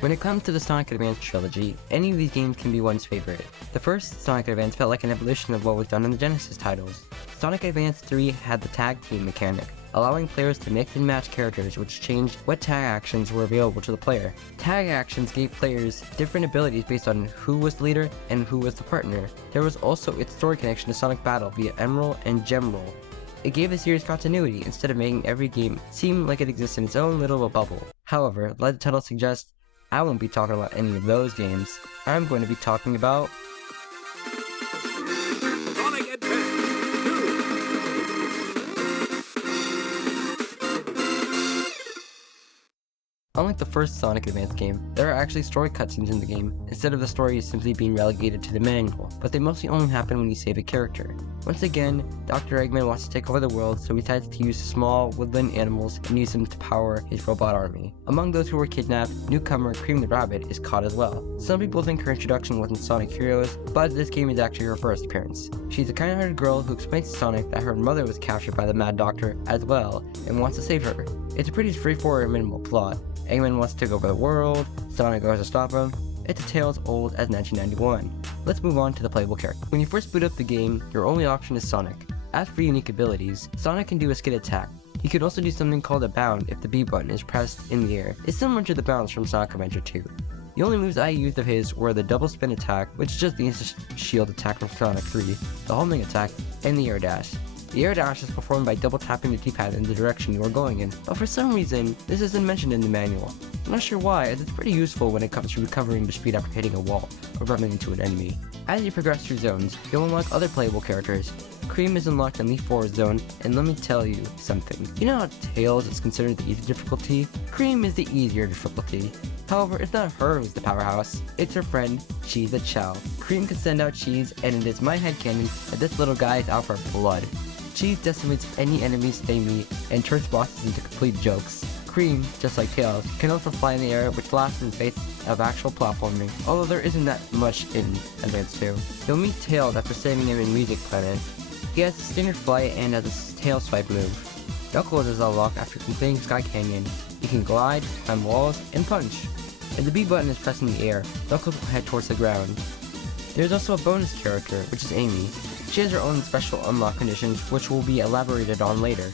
When it comes to the Sonic Advance trilogy, any of these games can be one's favorite. The first Sonic Advance felt like an evolution of what was done in the Genesis titles. Sonic Advance 3 had the tag team mechanic, allowing players to mix and match characters, which changed what tag actions were available to the player. Tag actions gave players different abilities based on who was the leader and who was the partner. There was also its story connection to Sonic Battle via Emerald and Gemerald. It gave the series continuity instead of making every game seem like it exists in its own little bubble. However, like the title suggests, I won't be talking about any of those games. I'm going to be talking about Sonic Advance 2. Unlike the first Sonic Advance game, there are actually story cutscenes in the game, instead of the story simply being relegated to the manual, but they mostly only happen when you save a character. Once again, Dr. Eggman wants to take over the world, so he decides to use small woodland animals and use them to power his robot army. Among those who were kidnapped, newcomer Cream the Rabbit is caught as well. Some people think her introduction was in Sonic Heroes, but this game is actually her first appearance. She's a kind-hearted girl who explains to Sonic that her mother was captured by the Mad Doctor as well, and wants to save her. It's a pretty straightforward and minimal plot. Eggman wants to take over the world, Sonic goes to stop him. It's a tale as old as 1991. Let's move on to the playable character. When you first boot up the game, your only option is Sonic. As for unique abilities, Sonic can do a skid attack. He could also do something called a bound if the B button is pressed in the air. It's similar to the bounds from Sonic Adventure 2. The only moves I used of his were the double spin attack, which is just the instant shield attack from Sonic 3, the homing attack, and the air dash. The air dash is performed by double tapping the D-pad in the direction you are going in, but for some reason, this isn't mentioned in the manual. I'm not sure why, as it's pretty useful when it comes to recovering the speed after hitting a wall or running into an enemy. As you progress through zones, you'll unlock other playable characters. Cream is unlocked in the Forest Zone, and let me tell you something. You know how Tails is considered the easy difficulty? Cream is the easier difficulty. However, it's not her who's the powerhouse, it's her friend, Cheese the Chao. Cream can send out Cheese, and it is my headcanon that this little guy is out for blood. Cheese decimates any enemies they meet and turns bosses into complete jokes. Cream, just like Tails, can also fly in the air, which lasts in the face of actual platforming, although there isn't that much in Advance 2. You'll meet Tails after saving him in Music Planet. He has a standard flight and has a tail swipe move. Knuckles is unlocked after completing Sky Canyon. He can glide, climb walls, and punch. If the B button is pressed in the air, Knuckles will head towards the ground. There's also a bonus character, which is Amy. She has her own special unlock conditions, which will be elaborated on later.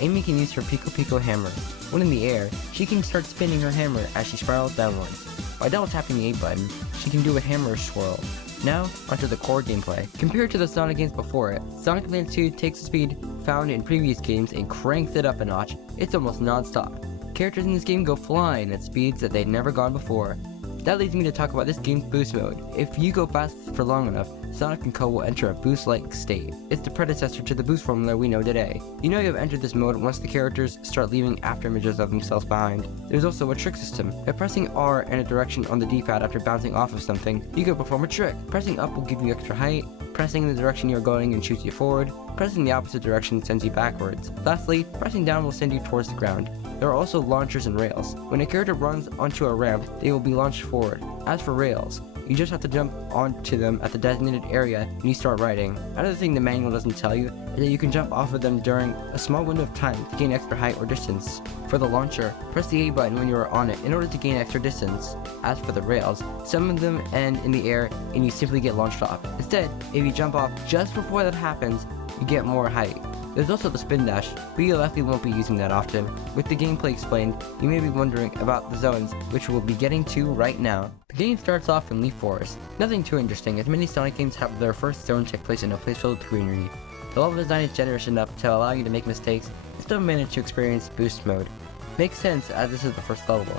Amy can use her Pico Pico hammer. When in the air, she can start spinning her hammer as she spirals downwards. By double tapping the A button, she can do a hammer swirl. Now, onto the core gameplay. Compared to the Sonic games before it, Sonic Advance 2 takes the speed found in previous games and cranks it up a notch. It's almost non-stop. Characters in this game go flying at speeds that they'd never gone before. That leads me to talk about this game's boost mode. If you go fast for long enough, Sonic and Co will enter a boost-like state. It's the predecessor to the boost formula we know today. You know you have entered this mode once the characters start leaving after images of themselves behind. There's also a trick system. By pressing R in a direction on the D-pad after bouncing off of something, you can perform a trick. Pressing up will give you extra height, pressing in the direction you're going and shoots you forward, pressing the opposite direction sends you backwards. Lastly, pressing down will send you towards the ground. There are also launchers and rails. When a character runs onto a ramp, they will be launched forward. As for rails, you just have to jump onto them at the designated area and you start riding. Another thing the manual doesn't tell you is that you can jump off of them during a small window of time to gain extra height or distance. For the launcher, press the A button when you are on it in order to gain extra distance. As for the rails, some of them end in the air and you simply get launched off. Instead, if you jump off just before that happens, you get more height. There's also the spin dash, but you likely won't be using that often. With the gameplay explained, you may be wondering about the zones, which we'll be getting to right now. The game starts off in Leaf Forest. Nothing too interesting, as many Sonic games have their first zone take place in a place filled with greenery. The level design is generous enough to allow you to make mistakes and still manage to experience boost mode. Makes sense as this is the first level.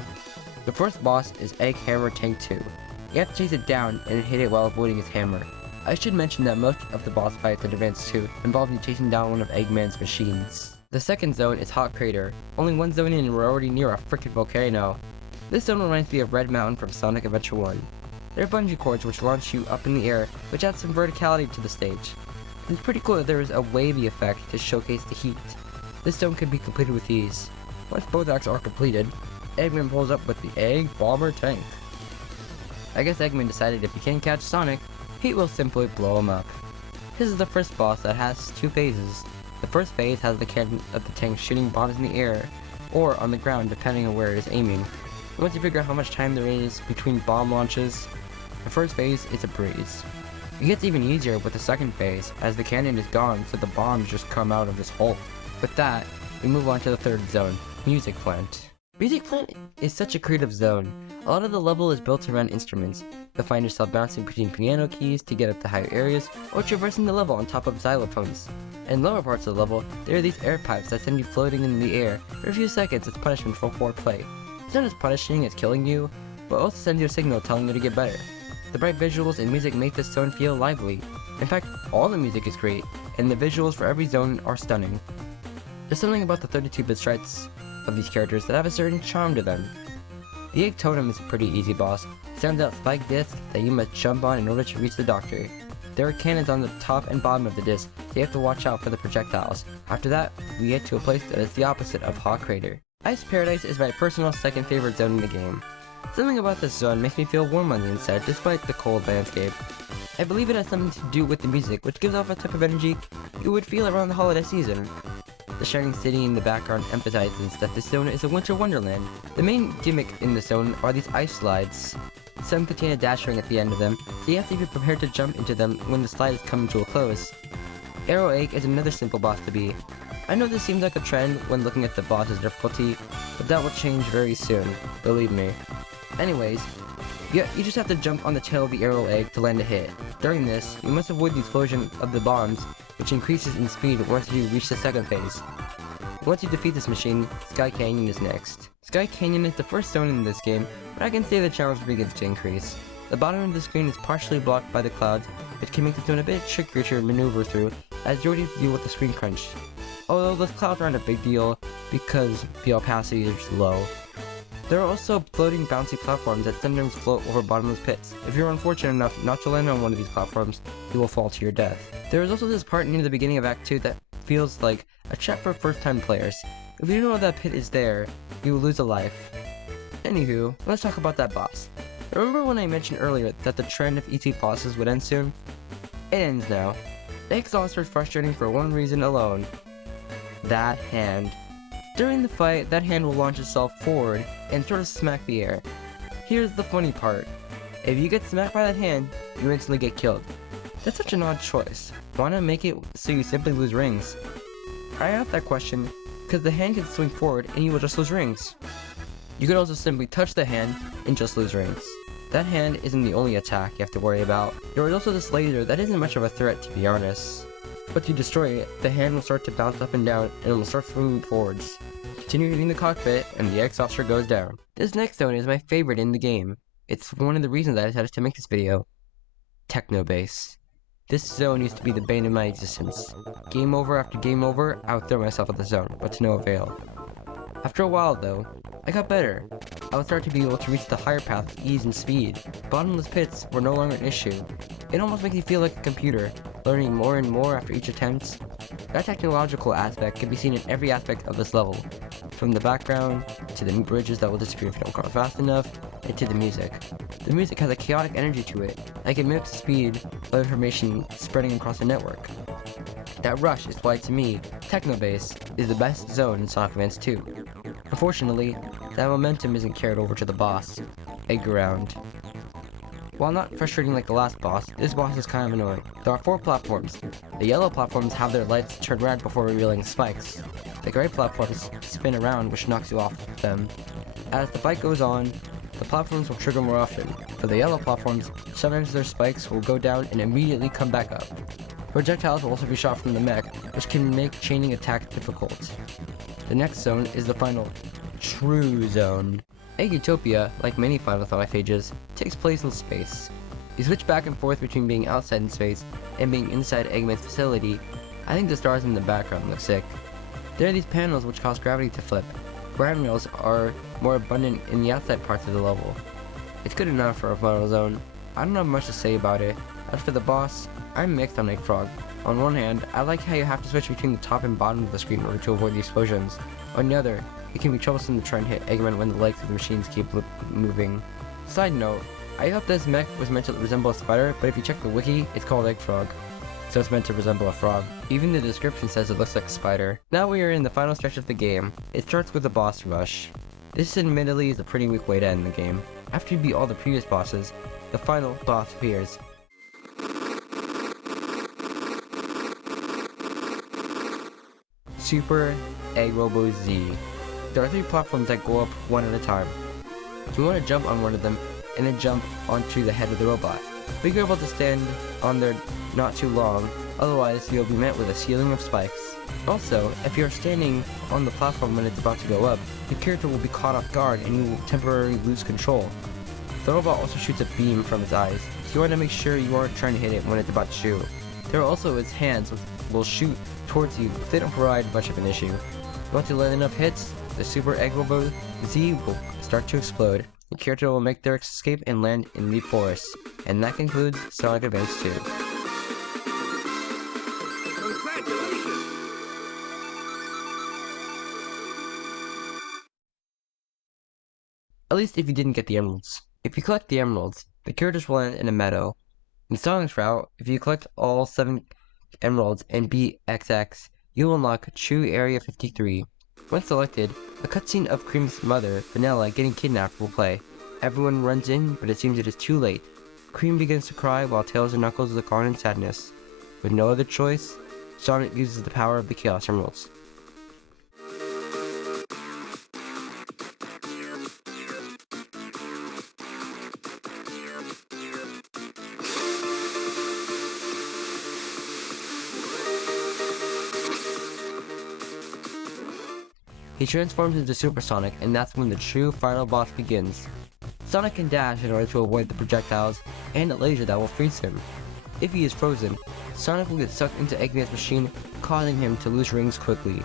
The first boss is Egg Hammer Tank 2. You have to chase it down and hit it while avoiding its hammer. I should mention that most of the boss fights in Advance 2 involve you chasing down one of Eggman's machines. The second zone is Hot Crater. Only one zone in and we're already near a frickin' volcano. This zone reminds me of Red Mountain from Sonic Adventure 1. There are bungee cords which launch you up in the air, which adds some verticality to the stage. It's pretty cool that there is a wavy effect to showcase the heat. This zone can be completed with ease. Once both acts are completed, Eggman pulls up with the Egg Bomber Tank. I guess Eggman decided if he can't catch Sonic, he will simply blow him up. This is the first boss that has two phases. The first phase has the cannon of the tank shooting bombs in the air, or on the ground depending on where it is aiming. and once you figure out how much time there is between bomb launches, the first phase is a breeze. It gets even easier with the second phase, as the cannon is gone so the bombs just come out of this hole. With that, we move on to the third zone, Music Plant. Music Plant is such a creative zone. A lot of the level is built around instruments. You'll find yourself bouncing between piano keys to get up to higher areas, or traversing the level on top of xylophones. In lower parts of the level, there are these air pipes that send you floating in the air for a few seconds as punishment for poor play. It's not as punishing as killing you, but also sends you a signal telling you to get better. The bright visuals and music make this zone feel lively. In fact, all the music is great, and the visuals for every zone are stunning. There's something about the 32-bit sprites of these characters that have a certain charm to them. The Egg Totem is a pretty easy boss. It sends out spiked discs that you must jump on in order to reach the doctor. There are cannons on the top and bottom of the disc, so you have to watch out for the projectiles. After that, we get to a place that is the opposite of Hawk Crater. Ice Paradise is my personal second favorite zone in the game. Something about this zone makes me feel warm on the inside despite the cold landscape. I believe it has something to do with the music, which gives off a type of energy you would feel around the holiday season. The shining city in the background emphasizes that this zone is a winter wonderland. The main gimmick in this zone are these ice slides. Some contain a dash ring at the end of them, so you have to be prepared to jump into them when the slide is coming to a close. Arrow Egg is another simple boss to beat. I know this seems like a trend when looking at the boss's difficulty, but that will change very soon, believe me. Anyways, you just have to jump on the tail of the arrow egg to land a hit. During this, you must avoid the explosion of the bombs, which increases in speed once you reach the second phase. Once you defeat this machine, Sky Canyon is next. Sky Canyon is the first zone in this game, but I can say the challenge begins to increase. The bottom of the screen is partially blocked by the clouds, which can make the zone a bit trickier to maneuver through, as you already have to deal with the screen crunch. Although those clouds aren't a big deal, because the opacity is low. There are also floating bouncy platforms that sometimes float over bottomless pits. If you're unfortunate enough not to land on one of these platforms, you will fall to your death. There is also this part near the beginning of Act 2 that feels like a trap for first-time players. If you know that pit is there, you will lose a life. Anywho, let's talk about that boss. Remember when I mentioned earlier that the trend of easy bosses would end soon? It ends now. The exhaust was frustrating for one reason alone. That hand. During the fight, that hand will launch itself forward and sort of smack the air. Here's the funny part. If you get smacked by that hand, you instantly get killed. That's such an odd choice. Why not make it so you simply lose rings? I asked that question because the hand can swing forward and you will just lose rings. You could also simply touch the hand and just lose rings. That hand isn't the only attack you have to worry about. There is also this laser that isn't much of a threat, to be honest. But to destroy it, the hand will start to bounce up and down and it will start swinging forwards. Continue hitting the cockpit and the exhauster goes down. This next zone is my favorite in the game. It's one of the reasons I decided to make this video. Techno Base. This zone used to be the bane of my existence. Game over after game over, I would throw myself at the zone, but to no avail. After a while though, I got better. I would start to be able to reach the higher path with ease and speed. Bottomless pits were no longer an issue. It almost makes you feel like a computer, learning more and more after each attempt. That technological aspect can be seen in every aspect of this level, from the background, to the new bridges that will disappear if you don't cross fast enough, and to the music. The music has a chaotic energy to it, like it mimics the speed of information spreading across the network. That rush is why, to me, Techno Base is the best zone in Sonic Advance 2. Unfortunately, that momentum isn't carried over to the boss, Egg Ground. While not frustrating like the last boss, this boss is kind of annoying. There are 4 platforms. The yellow platforms have their lights turn red before revealing spikes. The gray platforms spin around, which knocks you off them. As the fight goes on, the platforms will trigger more often. For the yellow platforms, sometimes their spikes will go down and immediately come back up. Projectiles will also be shot from the mech, which can make chaining attacks difficult. The next zone is the final, True Zone. Egg Utopia, like many Final Fight phases, takes place in space. You switch back and forth between being outside in space and being inside Eggman's facility. I think the stars in the background look sick. There are these panels which cause gravity to flip. Ground rails are more abundant in the outside parts of the level. It's good enough for a final zone. I don't have much to say about it. As for the boss, I'm mixed on Egg Frog. On one hand, I like how you have to switch between the top and bottom of the screen in order to avoid the explosions. On the other, it can be troublesome to try and hit Eggman when the legs of the machines keep moving. Side note, I thought this mech was meant to resemble a spider, but if you check the wiki, it's called Egg Frog. So it's meant to resemble a frog. Even the description says it looks like a spider. Now we are in the final stretch of the game. It starts with a boss rush. This admittedly is a pretty weak way to end the game. After you beat all the previous bosses, the final boss appears. Super Egg Robo Z. There are 3 platforms that go up one at a time. You want to jump on one of them and then jump onto the head of the robot. But you're able to stand on there not too long, otherwise you'll be met with a ceiling of spikes. Also, if you're standing on the platform when it's about to go up, the character will be caught off guard and you will temporarily lose control. The robot also shoots a beam from its eyes, so you want to make sure you aren't trying to hit it when it's about to shoot. There are also its hands which will shoot towards you if they don't provide much of an issue. Once you land enough hits, the Super Egg Robo Z will start to explode. The character will make their escape and land in the forest. And that concludes Sonic Advance 2. Congratulations! At least if you didn't get the emeralds. If you collect the emeralds, the characters will land in a meadow. In Sonic's route, if you collect all 7 emeralds and beat XX, you will unlock True Area 53. Once selected, a cutscene of Cream's mother, Vanilla, getting kidnapped will play. Everyone runs in, but it seems it is too late. Cream begins to cry while Tails and Knuckles look on in sadness. With no other choice, Sonic uses the power of the Chaos Emeralds. He transforms into Super Sonic, and that's when the true final boss begins. Sonic can dash in order to avoid the projectiles and a laser that will freeze him. If he is frozen, Sonic will get sucked into Eggman's machine, causing him to lose rings quickly.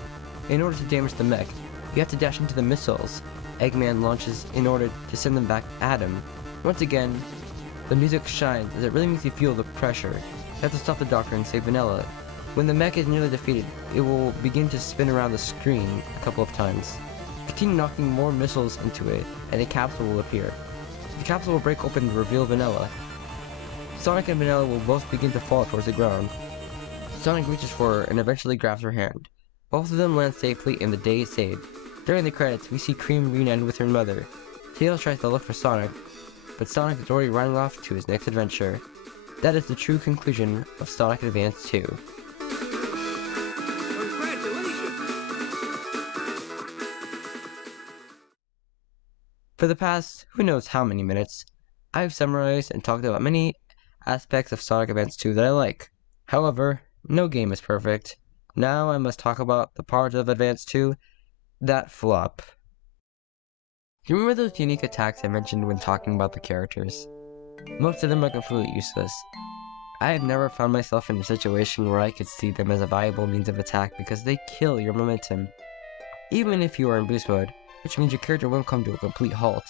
In order to damage the mech, you have to dash into the missiles Eggman launches in order to send them back at him. Once again, the music shines as it really makes you feel the pressure. You have to stop the Doctor and save Vanilla. When the mech is nearly defeated, it will begin to spin around the screen a couple of times. Continue knocking more missiles into it, and a capsule will appear. The capsule will break open to reveal Vanilla. Sonic and Vanilla will both begin to fall towards the ground. Sonic reaches for her and eventually grabs her hand. Both of them land safely and the day is saved. During the credits, we see Cream reunite with her mother. Tails tries to look for Sonic, but Sonic is already running off to his next adventure. That is the true conclusion of Sonic Advance 2. For the past, who knows how many minutes, I've summarized and talked about many aspects of Sonic Advance 2 that I like. However, no game is perfect. Now I must talk about the parts of Advance 2 that flop. Do you remember those unique attacks I mentioned when talking about the characters? Most of them are completely useless. I have never found myself in a situation where I could see them as a viable means of attack because they kill your momentum. Even if you are in boost mode, which means your character won't come to a complete halt,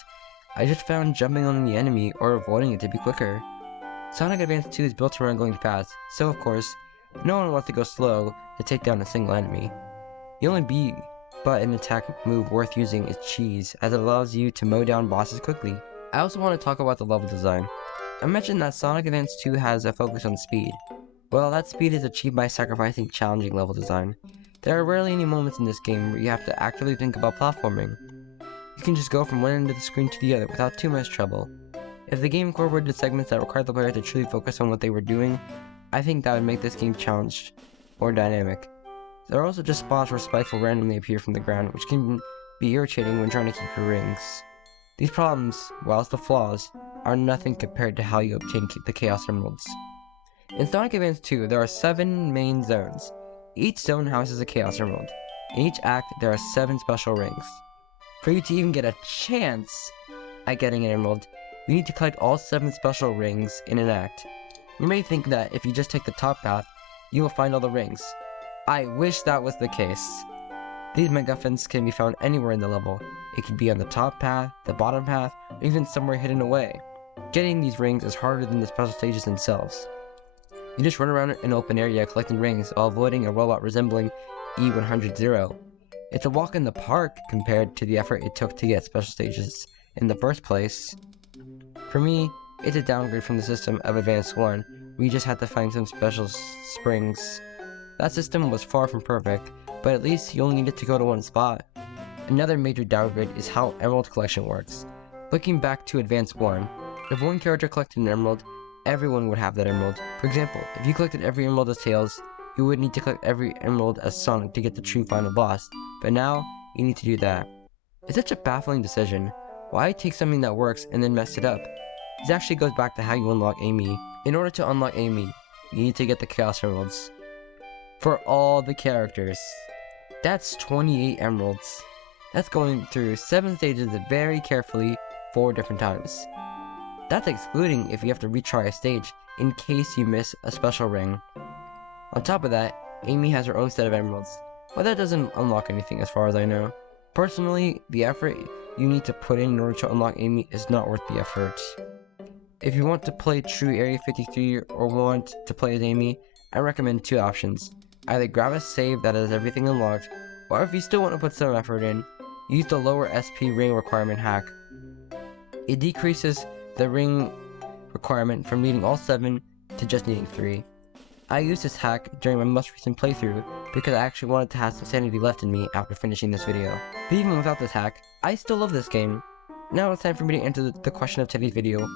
I just found jumping on the enemy or avoiding it to be quicker. Sonic Advance 2 is built around going fast, so of course, no one wants to go slow to take down a single enemy. The only B button attack move worth using is Cheese, as it allows you to mow down bosses quickly. I also want to talk about the level design. I mentioned that Sonic Advance 2 has a focus on speed. Well, that speed is achieved by sacrificing challenging level design. There are rarely any moments in this game where you have to actively think about platforming. You can just go from one end of the screen to the other without too much trouble. If the game incorporated segments that required the player to truly focus on what they were doing, I think that would make this game challenged or dynamic. There are also just spots where spikes will randomly appear from the ground, which can be irritating when trying to keep your rings. These problems, whilst the flaws, are nothing compared to how you obtain the Chaos Emeralds. In Sonic Advance 2, there are 7 main zones. Each zone houses a Chaos Emerald. In each act, there are 7 special rings. For you to even get a chance at getting an emerald, you need to collect all 7 special rings in an act. You may think that if you just take the top path, you will find all the rings. I wish that was the case. These MacGuffins can be found anywhere in the level. It could be on the top path, the bottom path, or even somewhere hidden away. Getting these rings is harder than the special stages themselves. You just run around an open area collecting rings while avoiding a robot resembling E100. It's a walk in the park compared to the effort it took to get special stages in the first place. For me, it's a downgrade from the system of Advance 1, where you just had to find some special springs. That system was far from perfect, but at least you only needed to go to one spot. Another major downgrade is how Emerald Collection works. Looking back to Advance 1, if one character collected an emerald, everyone would have that emerald. For example, if you collected every emerald as Tails, you would need to collect every emerald as Sonic to get the true final boss, but now, you need to do that. It's such a baffling decision. Why take something that works and then mess it up? This actually goes back to how you unlock Amy. In order to unlock Amy, you need to get the Chaos Emeralds. For all the characters. That's 28 emeralds. That's going through 7 stages very carefully 4 different times. That's excluding if you have to retry a stage in case you miss a special ring. On top of that, Amy has her own set of emeralds, but that doesn't unlock anything as far as I know. Personally, the effort you need to put in order to unlock Amy is not worth the effort. If you want to play true Area 53 or want to play as Amy, I recommend 2 options. Either grab a save that has everything unlocked, or if you still want to put some effort in, use the lower SP ring requirement hack. It decreases the ring requirement from needing all 7 to just needing 3. I used this hack during my most recent playthrough because I actually wanted to have some sanity left in me after finishing this video. But even without this hack, I still love this game. Now it's time for me to answer the question of today's video.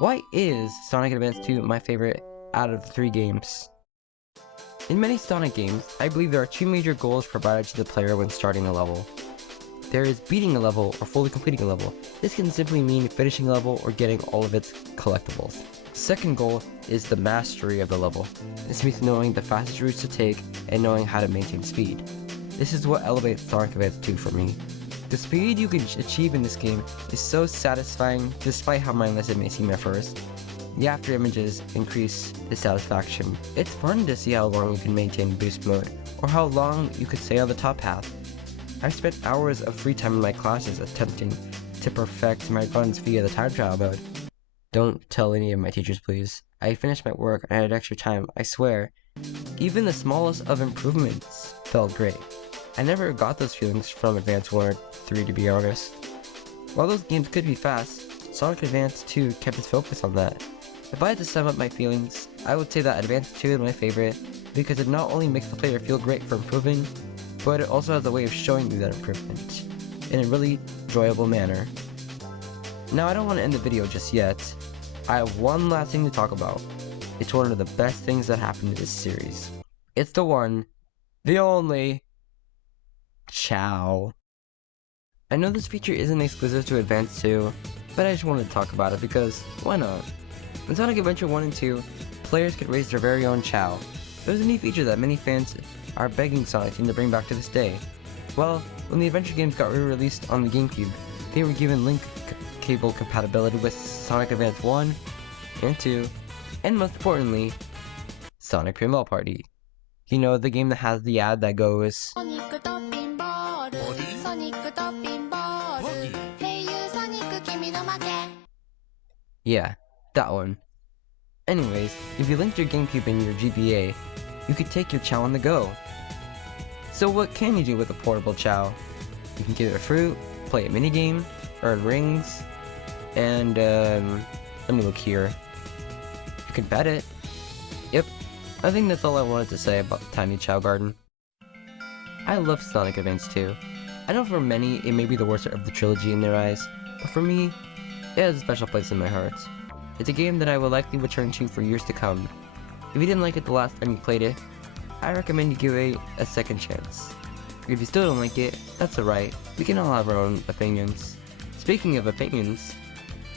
Why is Sonic Advance 2 my favorite out of the 3 games? In many Sonic games, I believe there are 2 major goals provided to the player when starting a level. There is beating a level or fully completing a level. This can simply mean finishing a level or getting all of its collectibles. Second goal is the mastery of the level. This means knowing the fastest routes to take and knowing how to maintain speed. This is what elevates Sonic Advance 2 for me. The speed you can achieve in this game is so satisfying despite how mindless it may seem at first. The after images increase the satisfaction. It's fun to see how long you can maintain boost mode, or how long you could stay on the top path. I've spent hours of free time in my classes attempting to perfect my runs via the time trial mode. Don't tell any of my teachers, please. I finished my work and I had extra time, I swear. Even the smallest of improvements felt great. I never got those feelings from Advance 1 or 3 to be honest. While those games could be fast, Sonic Advance 2 kept its focus on that. If I had to sum up my feelings, I would say that Advance 2 is my favorite because it not only makes the player feel great for improving, but it also has a way of showing you that improvement in a really enjoyable manner. Now I don't want to end the video just yet. I have one last thing to talk about. It's one of the best things that happened to this series. It's the one, the only, Chao. I know this feature isn't exclusive to Advance 2, but I just wanted to talk about it because, why not? In Sonic Adventure 1 and 2, players could raise their very own Chao. It was a neat feature that many fans are begging Sonic Team to bring back to this day. Well, when the adventure games got re-released on the GameCube, they were given link cable compatibility with Sonic Advance 1 and 2, and most importantly, Sonic Pinball Party. You know, the game that has the ad that goes, yeah, that one. Anyways, if you linked your GameCube in your GBA, you could take your Chao on the go. So what can you do with a portable Chao? You can give it a fruit, play a minigame, earn rings, and let me look here. You can pet it. Yep, I think that's all I wanted to say about the tiny Chao garden. I love Sonic Advance 2. I know for many it may be the worst of the trilogy in their eyes, but for me, it has a special place in my heart. It's a game that I will likely return to for years to come. If you didn't like it the last time you played it, I recommend you give it a second chance. If you still don't like it, that's alright, we can all have our own opinions. Speaking of opinions,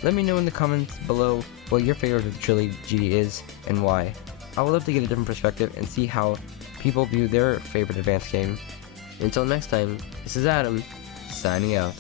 let me know in the comments below what your favorite of the trilogy is and why. I would love to get a different perspective and see how people view their favorite Advance game. Until next time, this is Adam, signing out.